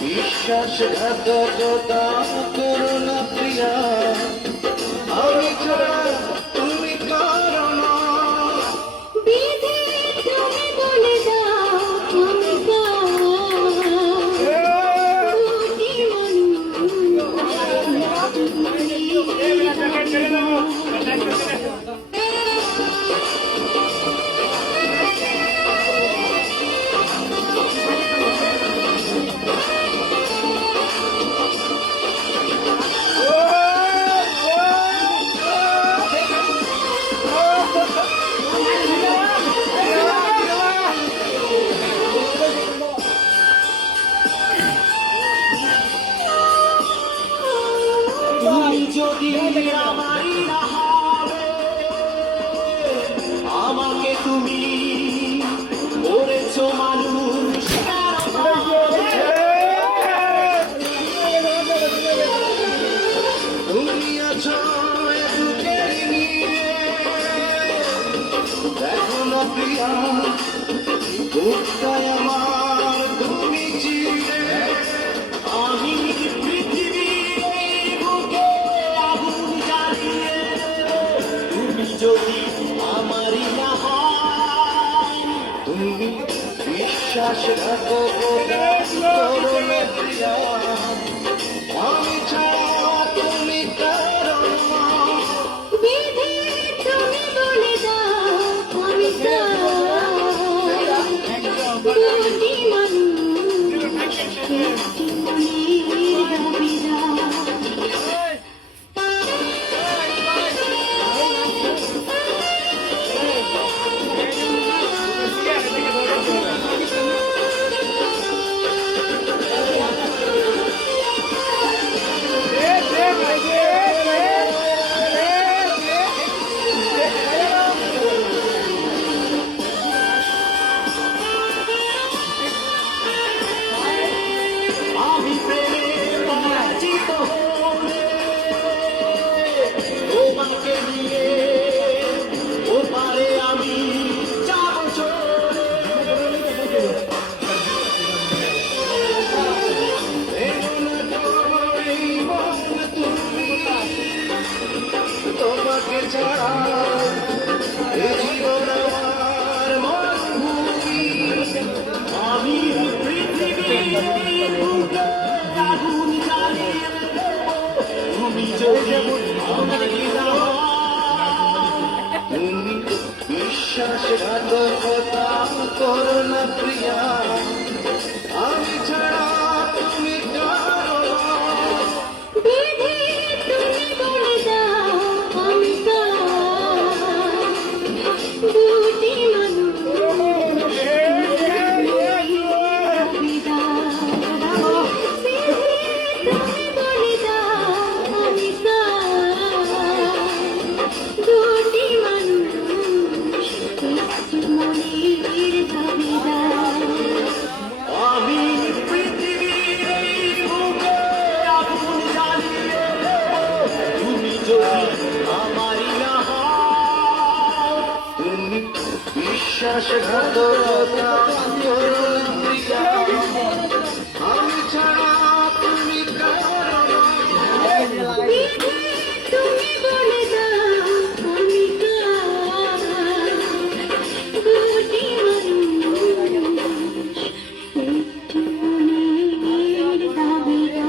বিশ্বাসঘাতকতা করো না প্রিয়া, আমি ছাড়া তুমি কারো না। বিধি তুমি বলে দাও আমি যদি আমারই না হবে, আমাকে তুমি করেছো মানুষ, তুমি আছো বুকের নিয়ে। দেখো না প্রিয়া, বুকটায় আমার তুমি চিনে। আমি যদি আমারই না হয়, তুমি বিশ্বাসঘাতকতা করো না প্রিয়া, আমি ছাড়া তুমি কারো না। বিধি তুমি বলে দাও আমি দুটি মানুষ একটি মনের দাবিদার। আমি প্রেমে পরাজিত হলে তোমাকে নিয়ে ওপারে আমি যাব চলে। তুমি তোমাকে ছাড়া এ জীবন আমার মরুভূমি। আমি পৃথিবীর বুকে আগুন জ্বালিয়ে দেব, তুমি যদি আমারই না হও। তুমি বিশ্বাসঘাতকতা করো না প্রিয়া, আমি ছাড়া তুমি কারো না। বিধি তুমি বলে দাও আমি দুটি মানুষ দাবিদার। বিধি তুমি বলে দাও আমি দুটি মানুষ একটি মনের দাবিদার। আমি পৃথিবীর এই বুকে আগুন জ্বালিয়ে দেব, তুমি যদি আমারই না হও। তুমি বিশ্বাসঘাতকতা করো না প্রিয়া, আমি ছাড়া তুমি কারো না। বিধি তুমি বলে দাও আমি দুটি মানুষ একটি মনের দাবিদার।